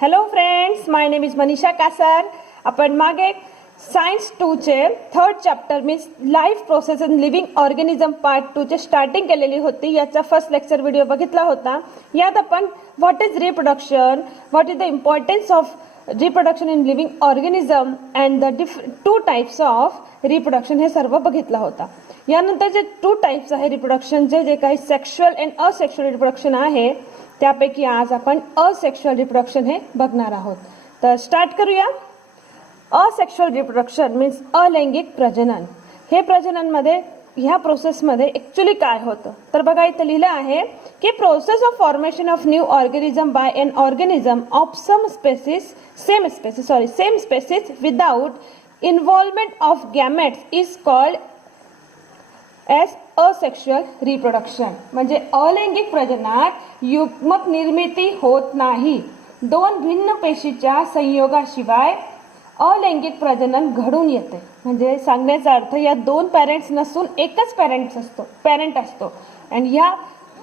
Hello friends, my name is Manisha Kasar. आपण मागे science 2 चे third chapter means life process in living organism part 2 चे starting केलेली होती. याचा फर्स्ट लेक्चर व्हिडिओ बघितला होता. यात आपण what is reproduction, what is the importance of reproduction in living organism and the two types of reproduction हे सर्व बघितला होता. यानंतर जे टू टाइप्स आहे रिप्रोडक्शनचे, जे काही सेक्शुअल अँड असेक्शुअल रिप्रोडक्शन आहे, त्यापैकी आज आपण असेक्शुअल रिप्रोडक्शन हे बघणार आहोत. तर स्टार्ट करूया. असेक्शुअल रिप्रोडक्शन मीन्स अलैंगिक प्रजनन. हे प्रजननमध्ये ह्या प्रोसेसमध्ये ॲक्च्युली काय होतं तर बघा, इथं लिहिलं आहे की process of formation of new organism by an organism of same species without involvement of gametes is called as asexual reproduction. म्हणजे अलैंगिक प्रजननात युग्मक निर्मिती होत नाही. दोन भिन्न पेशीच्या संयोगाशिवाय अलैंगिक प्रजनन घडून येते. म्हणजे सांगण्याचा अर्थ या दोन पॅरेंट्स नसून एकच पॅरेंट असतो आणि या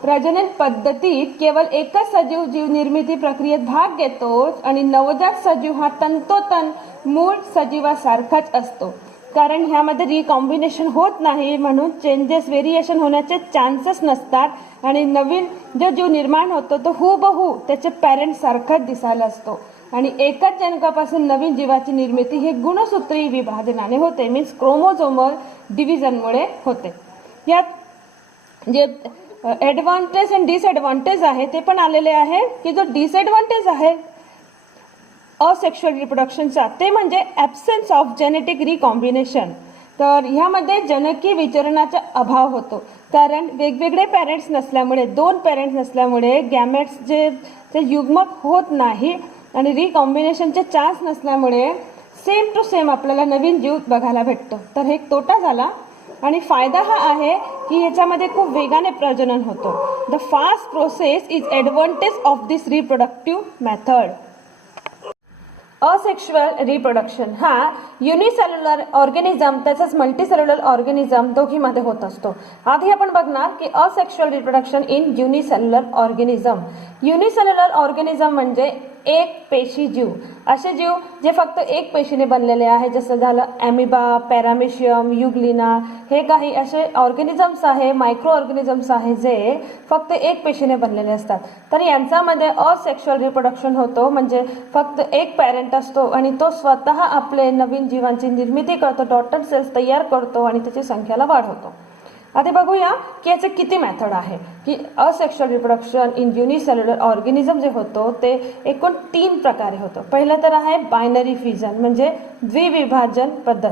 प्रजनन पद्धतीत केवळ एकच सजीव जीव निर्मिती प्रक्रियेत भाग घेतो आणि नवजात सजीव हा तंतोतंत मूळ सजीवासारखाच असतो. कारण ह्यामध्ये रिकॉम्बिनेशन होत नाही, म्हणून चेंजेस व्हेरिएशन होण्याचे चान्सेस नसतात आणि नवीन जो जीव निर्माण होतो तो हुबहू त्याचे पॅरेंट सारखाच दिसायला असतो. आणि एकाच जनकापासून नवीन जीवाची निर्मिती हे गुणसूत्री विभाजनाने होते, मीन्स क्रोमोझोमल डिव्हिजनमुळे होते. यात जे ॲडव्हान्टेज आणि डिसएडव्हान्टेज आहे ते पण आलेले आहे की जो डिसएडव्हान्टेज आहे असेक्शुअल रिप्रोडक्शनचा ते म्हणजे ॲब्सेन्स ऑफ जेनेटिक रिकॉम्बिनेशन. तर ह्यामध्ये जनकी विचरणाचा अभाव होतो. कारण वेगवेगळे पॅरेंट्स नसल्यामुळे, दोन पॅरेंट्स नसल्यामुळे गॅमेट्स जे युग्मक होत नाही आणि रिकॉम्बिनेशनचे चान्स नसल्यामुळे सेम टू सेम आपल्याला नवीन जीव बघायला भेटतो. तर हे एक तोटा झाला. आणि फायदा हा आहे की ह्याच्यामध्ये खूप वेगाने प्रजनन होतो. The fast process is advantage of this reproductive method. Asexual reproduction हा युनिसेल्युलर ऑर्गॅनिझम तसंच मल्टीसेल्युलर ऑर्गॅनिझम दोघीमध्ये होत असतो. आधी आपण बघणार की asexual reproduction in unicellular organism. Unicellular organism म्हणजे एक पेशी जीव. असे जीव जे फक्त एक पेशीने बनलेले आहे, जसं झालं ॲमिबा, पॅरामिशियम, युग्लिना, हे काही असे ऑर्गॅनिझम्स आहे, मायक्रो ऑर्गॅनिझम्स आहे जे फक्त एक पेशीने बनलेले असतात. तर यांच्यामध्ये असेक्शुअल रिप्रोडक्शन होतो. म्हणजे फक्त एक पॅरेंट असतो आणि तो स्वतः आपले नवीन जीवांची निर्मिती करतो, डॉटर सेल्स तयार करतो आणि त्याची संख्येला वाढवतो. आता बघूया की याचे किती मेथड आहे. की asexual reproduction in unicellular organism जे होतो ते एकूण 3 प्रकारे होतं. पहिलं तर आहे बायनरी फ्युजन म्हणजे द्विविभाजन पद्धत.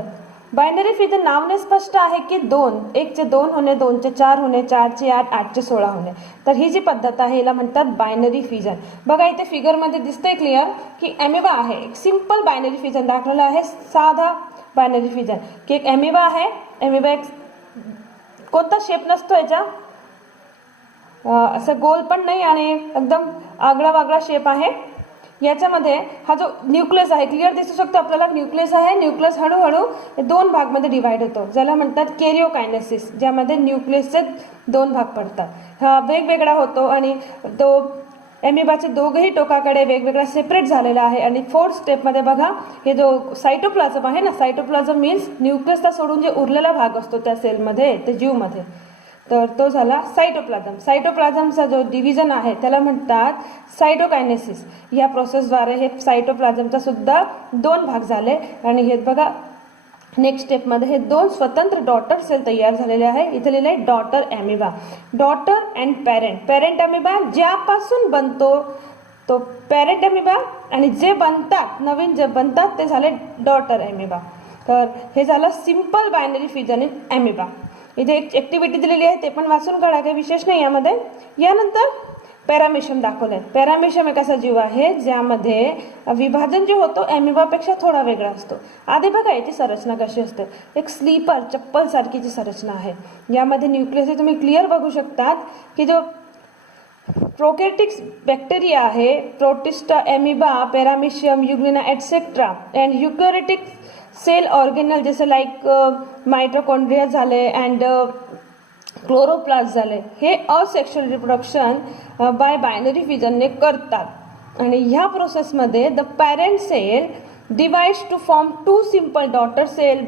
बायनरी फ्युजन नावने स्पष्ट आहे की 2, 1 चे 2 होणे, 2 चे 4 होणे, 4 चे 8, 8 चे 16 होणे. तर ही जी पद्धत आहे हिला म्हणतात बायनरी फ्युजन. बघा इथे फिगरमध्ये दिसतंय क्लिअर की ॲमिबा आहे. एक सिंपल बायनरी फ्युजन दाखवलं आहे, साधा बायनरी फ्युजन की एक ॲमिबा आहे. ॲमिबा एक कोणता शेप नसतो याचा, असं गोल पण नाही आणि एकदम आगळा वागळा शेप आहे. याच्यामध्ये हा जो न्यूक्लियस आहे क्लिअर दिसू शकतो आपल्याला. न्यूक्लियस आहे. न्यूक्लियस हळूहळू 2 भागमध्ये डिवाइड होतो, ज्याला म्हणतात कॅरिओकायनेसिस, ज्यामध्ये न्यूक्लियसचे 2 भाग पडतात. हा वेगवेगळा होतो आणि तो ॲमिबाचे दोघंही टोकाकडे वेगवेगळा सेपरेट झालेला आहे. आणि 4th स्टेपमध्ये बघा, हे जो सायटोप्लाझम आहे ना, सायटोप्लाझम मीन्स न्यूक्लियसला सोडून जे उरलेला भाग असतो त्या सेलमध्ये, ते जीवमध्ये, तर तो झाला सायटोप्लाझम. सायटोप्लाझमचा जो डिव्हिजन आहे त्याला म्हणतात सायटोकायनेसिस. या प्रोसेसद्वारे हे सायटोप्लाझमचा सुद्धा 2 भाग झाले. आणि हे बघा नेक्स्ट स्टेपमध्ये हे 2 स्वतंत्र डॉटर सेल तयार झालेले आहे. इथे लिहिले आहे daughter amoeba. Daughter and parent. Parent amoeba ज्यापासून बनतो तो पॅरेंट ॲमिबा आणि जे बनतात, नवीन जे बनतात ते झाले डॉटर ॲमिबा. तर हे झालं सिंपल बायनरी फ्युजन इन ॲमिबा. इथे एक ॲक्टिव्हिटी दिलेली आहे, ते पण वाचून काढा, काही विशेष नाही यामध्ये. यानंतर पॅरामिशियम दाखवलंय. पॅरामिशियम एक असा जीव आहे ज्यामध्ये विभाजन जे होतो ॲमिबापेक्षा थोडा वेगळा असतो. आधी बघा याची संरचना कशी असते. एक स्लीपर, चप्पल सारखीची संरचना आहे. यामध्ये न्यूक्लियस तुम्ही क्लिअर बघू शकतात की जो प्रोकॅरियोटिक्स बॅक्टेरिया आहे, protista, amoeba, paramecium, euglena etcetera, and eukaryotic cell organelle जसे लाईक मायटोकॉन्ड्रिया झाले अँड क्लोरोप्लास्ट झाले, हे असेक्शुअल रिप्रोडक्शन बाय बायनरी फ्युजनने करतात. आणि ह्या प्रोसेसमध्ये the parent cell divides to form two simple daughter cell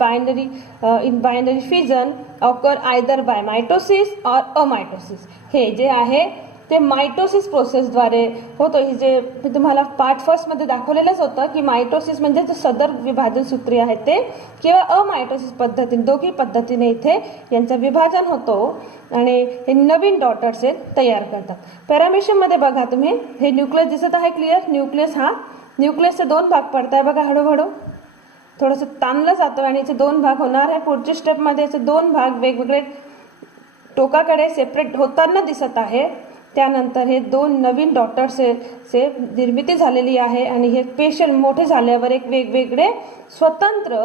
in binary fission occur either by mitosis or amitosis. हे जे आहे ते मायटोसिस प्रोसेसद्वारे होतो. हे जे मी तुम्हाला पार्ट फर्स्टमध्ये दाखवलेलंच होतं की मायटोसिस म्हणजे जे सदर विभाजन सूत्री आहे ते, किंवा अमायटोसिस पद्धतीने, दोघी पद्धतीने इथे यांचं विभाजन होतो आणि हे नवीन डॉटर सेल तयार करतात. पॅरामेशियममध्ये बघा तुम्ही, हे न्यूक्लियस दिसत आहे क्लिअर. न्यूक्लियसचे दोन भाग पडत आहे बघा, हळूहळू थोडंसं ताणलं जातं आणि याचे दोन भाग होणार आहे. पुढच्या स्टेपमध्ये याचे दोन भाग वेगवेगळे टोकाकडे सेपरेट होताना दिसत आहे. त्यानंतर हे दोन नवीन डॉटर सेलचे निर्मिती झालेली आहे आणि हे पेशंट मोठे झाल्यावर एक वेगवेगळे स्वतंत्र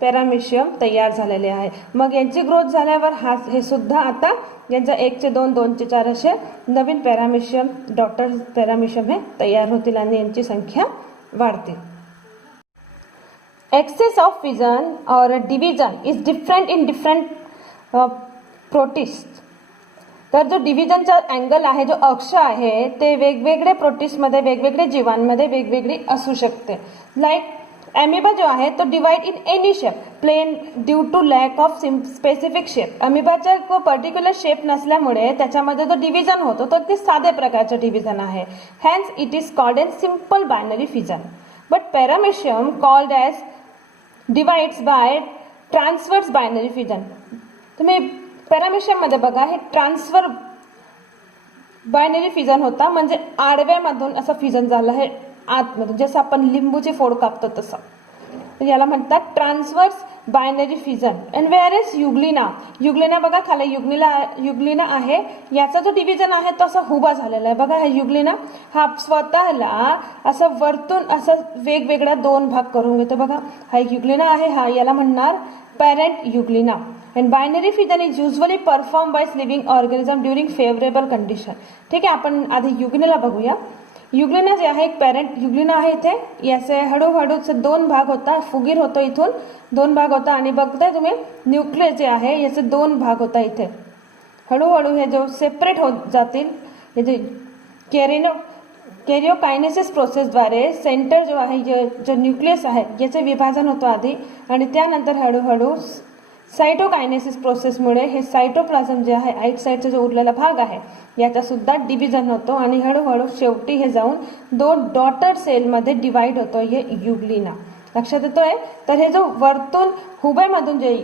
पॅरामेशियम तयार झालेले आहे. मग यांची ग्रोथ झाल्यावर हे सुद्धा आता यांचा 1 चे 2, 2 चे 4 असे नवीन पॅरामेशियम, डॉटर पॅरामेशियम हे तयार होतील आणि यांची संख्या वाढतील. एक्सेस ऑफ फिजन और division is different in different protist. तर जो डिव्हिजनचा अँगल आहे, जो अक्ष आहे, ते वेगवेगळे प्रोटिस्टमध्ये, वेगवेगळे जीवांमध्ये वेगवेगळी असू शकते. लाईक अमिबा जो आहे तो divide in any shape plane due to lack of specific shape. अमिबाचा को पर्टिक्युलर शेप नसल्यामुळे त्याच्यामध्ये जो डिव्हिजन होतो तो अगदी साध्या प्रकारचं डिव्हिजन आहे. Hence it is called an simple binary fission. But paramecium called as divides bye transverse binary fission. तुम्ही पॅरामेशियममध्ये बघा, हे ट्रान्सफर बायनरी फिजन होता, म्हणजे आडव्यामधून असं फिजन झालं आहे आतमधून, जसं आपण लिंबूची फोड कापतो तसं. याला म्हणतात transverse binary fission. And where is euglena बघा, खाली युग्लिना आहे, याचा जो डिव्हिजन आहे तो असा उभा झालेला आहे बघा. हा युग्लिना हा स्वतःला असं वरतून असं वेगवेगळ्या 2 भाग करून घेतो बघा. हा युग्लिना आहे, हा याला म्हणणार parent euglena. And binary fission is usually perform by living organism during favourable condition. ठीक आहे, आपण आधी युग्लिनाला बघूया. युग्लिना जे आहे, एक पॅरेंट युग्लिना आहे इथे. याचे हळूहळूचे 2 भाग होता, फुगीर होतो इथून 2 भाग होता आणि बघताय तुम्ही न्यूक्लियस जे आहे याचे 2 भाग होता इथे. हळूहळू हे जो सेपरेट होत जातील, हे जे कॅरिओकायनेसिस प्रोसेसद्वारे सेंटर जो आहे, जो न्यूक्लियस आहे याचे विभाजन होतं आधी आणि त्यानंतर हळूहळू सायटोकायनेसिस प्रोसेसमुळे हे सायटोप्लाझम जे आहे, आईट साईडचा जो उरलेला भाग आहे याचा सुद्धा डिव्हिजन होतो आणि हळूहळू शेवटी हे जाऊन 2 डॉटर सेलमध्ये डिवाइड होतो हे युग्लिना. लक्षात येतोय? तर हे जो वरतून हुब्यामधून जे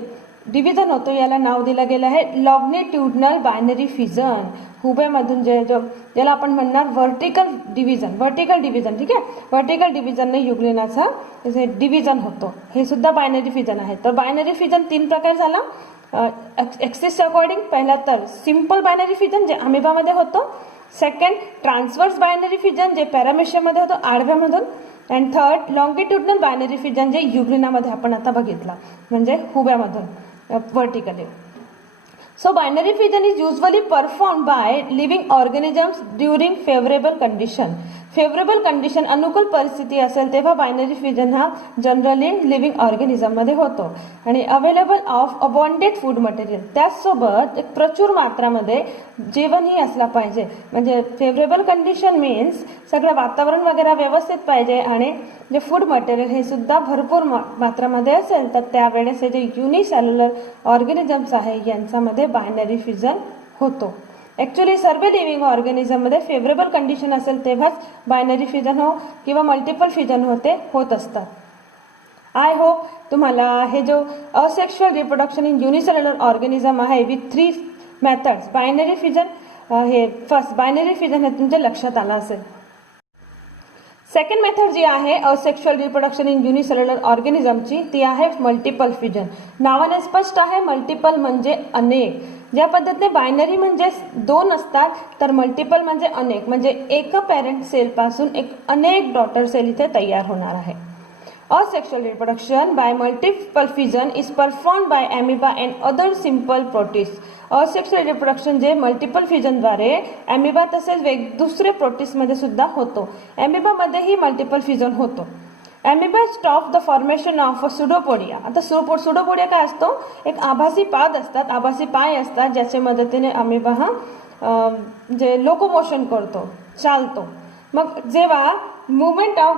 डिव्हिजन होतो याला नाव दिलं गेलं आहे लॉंगिट्युडिनल बायनरी फिजन. हुब्यामधून ज्याला आपण म्हणणार व्हर्टिकल डिव्हिजन. ठीक आहे, व्हर्टिकल डिव्हिजनने युग्लिनाचा डिव्हिजन होतो. हे सुद्धा बायनरी फिजन आहे. तर बायनरी फिजन 3 प्रकार झाला. एक्सिस अकॉर्डिंग, पहिला तर सिम्पल बायनरी फिजन जे अमिबामध्ये होतो. सेकंड ट्रान्सवर्स बायनरी फिजन जे पॅरामेशियममध्ये होतो आडव्यामधून. अँड थर्ड लॉंगिट्युडिनल बायनरी फिजन जे युग्लिनामध्ये आपण आता बघितला, म्हणजे हुब्यामधून vertically. So binary fission is usually performed by living organisms during favorable condition. Favourable condition, अनुकूल परिस्थिती असेल तेव्हा बायनरी फिजन हा जनरली लिव्हिंग ऑर्गॅनिझममध्ये होतो आणि अवेलेबल ऑफ अबॉन्डेड फूड मटेरियल. त्याचसोबत एक प्रचूर मात्रामध्ये जेवणही असला पाहिजे. म्हणजे फेवरेबल कंडिशन मीन्स सगळं वातावरण वगैरे व्यवस्थित पाहिजे आणि जे फूड मटेरियल हे सुद्धा भरपूर मात्रामध्ये असेल तर त्यावेळेस हे जे युनिसेल्युलर ऑर्गॅनिझम्स आहे यांच्यामध्ये बायनरी फिजन होतो. ॲक्च्युली सर्व लिव्हिंग ऑर्गॅनिझममध्ये फेवरेबल कंडिशन असेल तेव्हाच बायनरी फिजन हो किंवा मल्टिपल फिजन होत असतात. आय होप तुम्हाला हे जो asexual reproduction in unicellular organism आहे विथ 3 मेथड्स बायनरी फिजन, हे फर्स्ट बायनरी फिजन हे तुमच्या लक्षात आलं असेल. सेकंड मेथड जी आहे असेक्शुअल रिप्रोडक्शन इन युनिसेल्युलर ऑर्गॅनिझमची ती आहे मल्टिपल फिजन. नावाने स्पष्ट आहे, मल्टिपल म्हणजे अनेक. ज्या पद्धतीने बायनरी म्हणजे 2 असतात तर मल्टिपल म्हणजे अनेक, म्हणजे एक पॅरेंट सेलपासून एक अनेक डॉटर सेल इथे तयार होणार आहे. Asexual reproduction by multiple fission is performed by amoeba and other simple protists. Asexual reproduction जे मल्टिपल फिजनद्वारे अमिबा तसेच दुसरे प्रोटिस्टमध्ये सुद्धा होतो. अमिबामध्येही मल्टिपल फिजन होतो. Amoeba stop the formation of a pseudopodia. आता सुडोपोडिया काय असतो? एक आभासी पाद असतात, आभासी पाय असतात ज्याच्या मदतीने अमिबा हा जे लोकोमोशन करतो, चालतो. मग जेव्हा movement of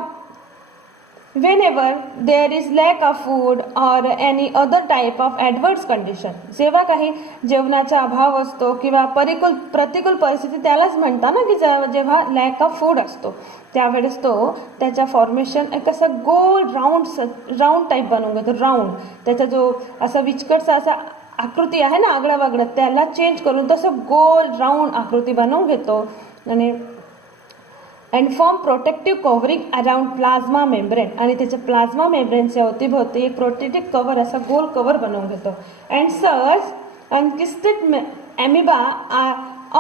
whenever there is lack of food or any other type of adverse condition, जेव्हा काही जेवणाचा अभाव असतो किंवा प्रतिकूल परिस्थिती त्यालाच म्हणतात ना की जेव्हा लॅक ऑफ फूड असतो त्यावेळेस तो त्याच्या फॉर्मेशन एक असं गोल राऊंड टाईप बनवून घेतो. राऊंड त्याचा जो असा विचकटचा असा आकृती आहे ना आगळं वागळं त्याला चेंज करून तसं गोल राऊंड आकृती बनवून घेतो आणि and form protective covering around plasma membrane आणि त्याच्या प्लाझ्मा मेम्ब्रेनच्या अवतीभोवती एक प्रोटेक्टिव्ह कव्हर असा गोल कव्हर बनवून घेतो. And such encysted amoeba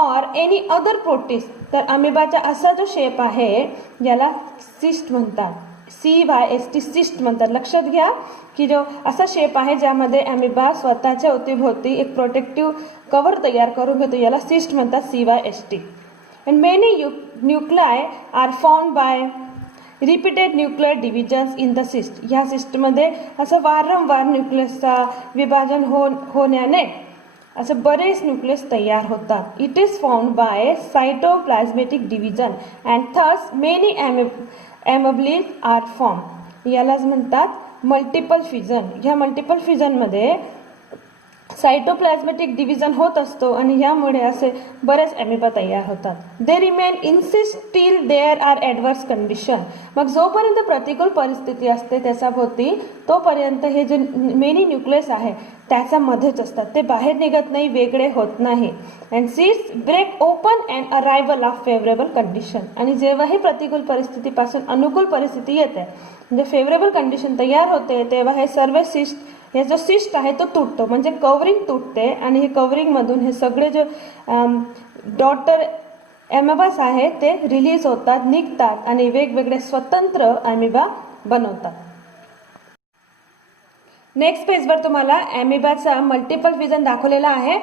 or any other protist, तर अमिबाचा असा जो शेप आहे याला सिस्ट म्हणतात. CYST सिस्ट म्हणतात. लक्षात घ्या की जो असा शेप आहे ज्यामध्ये ॲमिबा स्वतःच्या अवतीभोवती एक प्रोटेक्टिव्ह कव्हर तयार करून घेतो याला सिस्ट म्हणतात. CYST. And many nuclei are formed by repeated nuclear divisions in the cyst. ह्या सिस्टमध्ये असं वारंवार न्यूक्लियसचा विभाजन होण्याने असं बरेच न्यूक्लियस तयार होतात. It is found by cytoplasmic division and thus many amoebulae are form. यालाच म्हणतात मल्टिपल फ्युजन. ह्या मल्टिपल फ्युजनमध्ये सायटोप्लाझ्मेटिक डिव्हिजन होत असतो आणि यामुळे असे बरेच ॲमिबा तयार होतात. They remain in cyst till there are adverse condition. मग जोपर्यंत प्रतिकूल परिस्थिती असते त्याच्या भोवती तोपर्यंत हे जे मेनी न्यूक्लियस आहे त्याच्या मध्येच असतात. ते बाहेर निघत नाही, वेगळे होत नाही. And seeds break open and arrival of favourable condition. आणि जेव्हाही प्रतिकूल परिस्थितीपासून अनुकूल परिस्थिती येते म्हणजे फेवरेबल कंडिशन तयार होते तेव्हा हे सर्व सिस्ट हे जो सिस्ट आहे तो तुटतो म्हणजे कव्हरिंग तुटते आणि हे कव्हरिंगमधून हे सगळे जे डॉटर ॲमिबास आहेत ते रिलीज होतात, निघतात आणि वेगवेगळे स्वतंत्र ॲमिबा बनवतात. नेक्स्ट पेजवर तुम्हाला ॲमिबाचा मल्टिपल फ्युजन दाखवलेला आहे.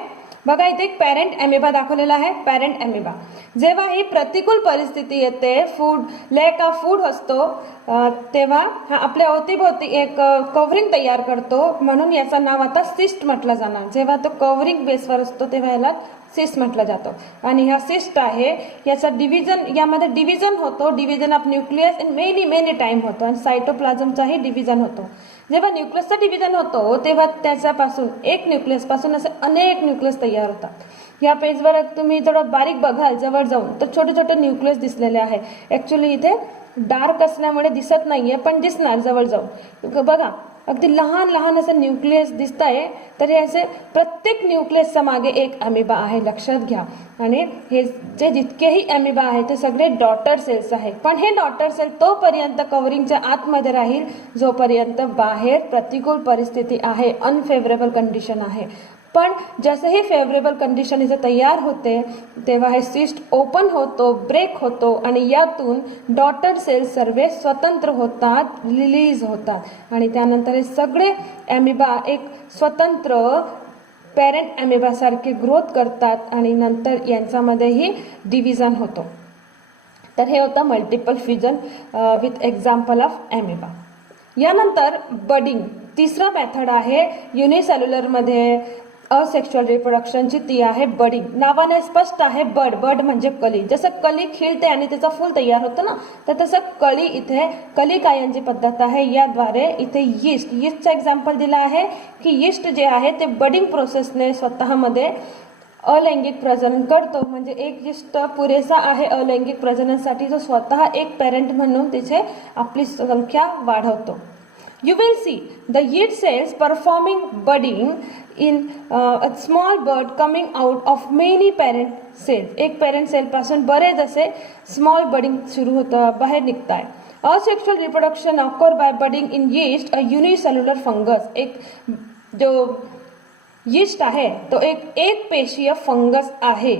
बघा इथे एक पॅरेंट ॲमिबा दाखवलेला आहे. पॅरेंट ॲमिबा जेव्हा ही प्रतिकूल परिस्थिती येते, लॅक ऑफ फूड असतो तेव्हा हा आपल्या अवतीभोवती एक कव्हरिंग तयार करतो म्हणून याचं नाव आता सिस्ट म्हटलं जाणार. जेव्हा तो कव्हरिंग बेसवर असतो तेव्हा याला सिस्ट म्हटलं जातो. आणि हा सिस्ट आहे याचा यामध्ये डिव्हिजन होतो. Division of nucleus in many time होतो आणि सायटोप्लाझमचाही डिव्हिजन होतो. जेव्हा न्यूक्लियसचा डिव्हिजन होतो तेव्हा त्याच्यापासून एक न्यूक्लियसपासून असे अनेक न्यूक्लियस तयार होतात. या पेजवर तुम्ही थोडं बारीक बघाल जवळ जाऊन तर छोटे छोटे न्यूक्लियस दिसलेले आहे. ॲक्च्युली इथे डार्क असल्यामुळे दिसत नाहीये पण दिसणार जवळ जाऊन. बघा अगदी लहान लहान असं न्यूक्लियस दिसत आहे. तर हे असे प्रत्येक न्यूक्लियसच्या मागे एक ॲमिबा आहे लक्षात घ्या. आणि हे जे जितकेही ॲमिबा आहे ते सगळे डॉटर सेल्स आहे. पण हे डॉटर सेल तोपर्यंत कव्हरिंगच्या आतमध्ये राहील जोपर्यंत बाहेर प्रतिकूल परिस्थिती आहे, अनफेवरेबल कंडिशन आहे. पण जसंही फेवरेबल कंडिशन इथे तयार होते तेव्हा हे सिस्ट ओपन होतो, ब्रेक होतो आणि यातून डॉटर सेल्स सर्व स्वतंत्र होतात, रिलीज होतात आणि त्यानंतर हे सगळे ॲमिबा एक स्वतंत्र पॅरेंट ॲमिबासारखे ग्रोथ करतात आणि नंतर यांच्यामध्येही डिव्हिजन होतो. तर हे होतं multiple fusion with example of amoeba. यानंतर बडिंग तिसरा मेथड आहे युनिसेल्युलरमध्ये असेक्शुअल रिप्रोडक्शनची. ती आहे बडिंग. नावाने स्पष्ट आहे बड म्हणजे कली. जसं कली खिळते आणि त्याचा फूल तयार होतं ना तर तसं कली कायांची पद्धत आहे. याद्वारे इथे यीस्टचं एक्झाम्पल दिलं आहे की यीस्ट जे आहे ते बडिंग प्रोसेसने स्वतःमध्ये अलैंगिक प्रजनन करतो. म्हणजे एक यीस्ट पुरेसा आहे अलैंगिक प्रजननासाठी जो स्वतः एक पॅरेंट म्हणून तिथे आपली संख्या वाढवतो. You will see the yeast cells performing budding in a small bud coming out of many parent cells. एक parent cell पासून बरेच असे स्मॉल बडिंग सुरू होतं, बाहेर निघताय. Asexual reproduction occur by budding in yeast, a unicellular fungus. एक जो yeast आहे तो एक पेशीय फंगस आहे.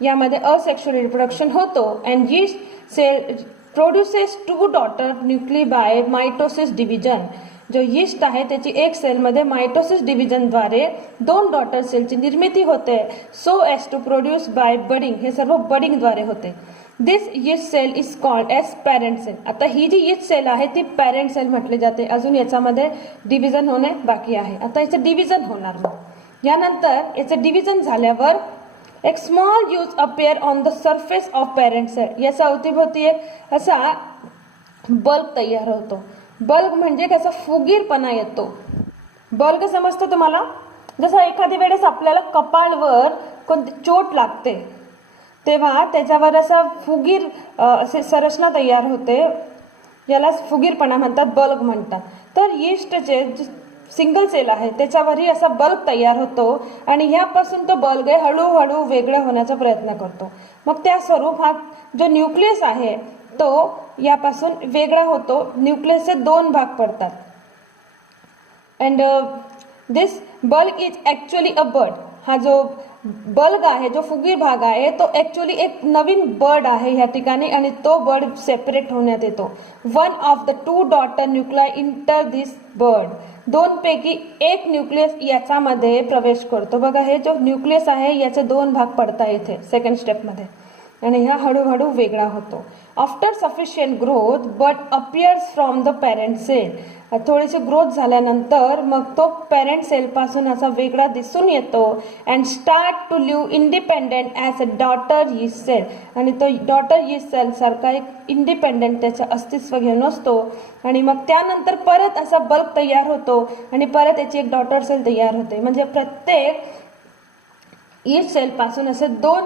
यामध्ये असेक्शुअल रिप्रोडक्शन होतो and yeast cell produces 2 daughter nuclei by mitosis division. जो यीस्ट आहे त्याची एक सेलमध्ये मायटोसिस डिव्हिजनद्वारे 2 डॉटर सेलची निर्मिती होते. So as to produce by budding. हे सर्व बडिंगद्वारे होते. This yeast cell is called as parent cell. आता ही जी यीस्ट सेल आहे ती पॅरेंट सेल म्हटली जाते. अजून याच्यामध्ये डिव्हिजन होणे बाकी आहे. आता याचं डिव्हिजन होणार मग. यानंतर याचं डिव्हिजन झाल्यावर एक small use appear on the surface of parent cell. याचा अवतीभोवती एक असा बल्ब तयार होतो. बल्ब म्हणजे कसा फुगीरपणा येतो. बल्ब समजतं तुम्हाला? जसं एखादी वेळेस आपल्याला कपाळवर कोणती चोट लागते तेव्हा त्याच्यावर असा फुगीर असे संरचना तयार होते, याला फुगीरपणा म्हणतात, बल्ब म्हणतात. तर यीस्टचे सिंगल सेल आहे त्याच्यावरही असा बल्ब तयार होतो आणि ह्यापासून तो बल्ब हळूहळू वेगळा होण्याचा प्रयत्न करतो. मग त्या स्वरूपात जो न्यूक्लियस आहे तो यापासून वेगळा होतो. न्यूक्लियसचे 2 भाग पडतात. And this bulb is actually a bird. हा जो बल्ब आहे, जो फुगीर भाग आहे, तो ॲक्च्युअली एक नवीन बर्ड आहे ह्या ठिकाणी आणि तो बर्ड सेपरेट होण्यात येतो. 1 of the 2 daughter nuclei inter this bird. 2 पैकी एक न्यूक्लियस याच्यामध्ये प्रवेश करतो. बघा, हे जो न्यूक्लियस आहे याचे 2 भाग पडतात इथे सेकंड स्टेपमध्ये आणि हा हळूहळू वेगळा होतो. After sufficient growth bud appears from the parent cell. थोडीशी ग्रोथ झाल्यानंतर मग तो पॅरेंट सेलपासून असा वेगळा दिसून येतो. And start to live independent as a daughter yeast cell. आणि तो डॉटर यीस्ट सेल सारखा एक इंडिपेंडेंट त्याचं अस्तित्व घेऊन असतो. आणि मग त्यानंतर परत असा बल्ब तयार होतो आणि परत त्याची एक डॉटर सेल तयार होते. म्हणजे प्रत्येक यीस्ट सेलपासून असे 2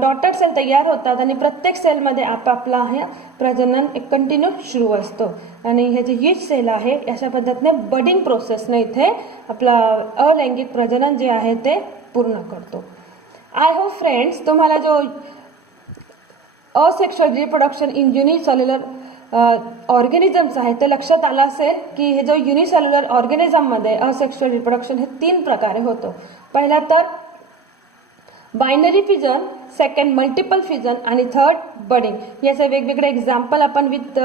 डॉटर सेल तयार होतात आणि प्रत्येक सेलमध्ये आपापला हे प्रजनन एक कंटिन्यू सुरू असतो. आणि हे जे यीस्ट सेल आहे अशा पद्धतीने बडिंग प्रोसेसने इथे आपला अलैंगिक प्रजनन जे आहे ते पूर्ण करतो. आय होप फ्रेंड्स तुम्हाला जो asexual reproduction in unicellular organisms आहे ते लक्षात आलं असेल की हे जो युनिसेल्युलर ऑर्गॅनिझममध्ये असेक्शुअल रिप्रोडक्शन हे 3 प्रकारे होतो. पहिला तर binary fission, second multiple fission आणि थर्ड बडिंग. याचे वेगवेगळे एक्झाम्पल आपण विथ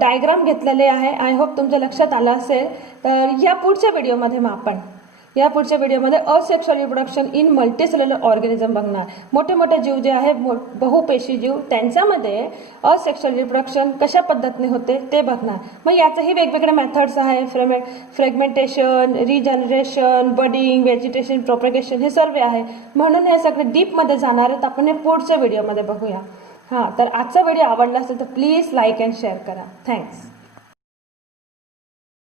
डायग्राम घेतलेले आहे. आय होप तुमच्या लक्षात आलं असेल. तर या पुढच्या व्हिडिओमध्ये asexual reproduction in multicellular organism बघणार. मोठे मोठे जीव जे आहे, बहुपेशी जीव, त्यांच्यामध्ये असेक्शुअल रिप्रोडक्शन कशा पद्धतीने होते ते बघणार. मग याचेही वेगवेगळे मेथड्स आहे. Fragmentation, regeneration, budding, vegetation, propagation हे सर्व आहे. म्हणून हे सगळे डीपमध्ये जाणार आहेत. आपण हे पुढच्या व्हिडिओमध्ये बघूया. हां, तर आजचा व्हिडिओ आवडला असेल तर प्लीज लाईक अँड शेअर करा. थँक्स.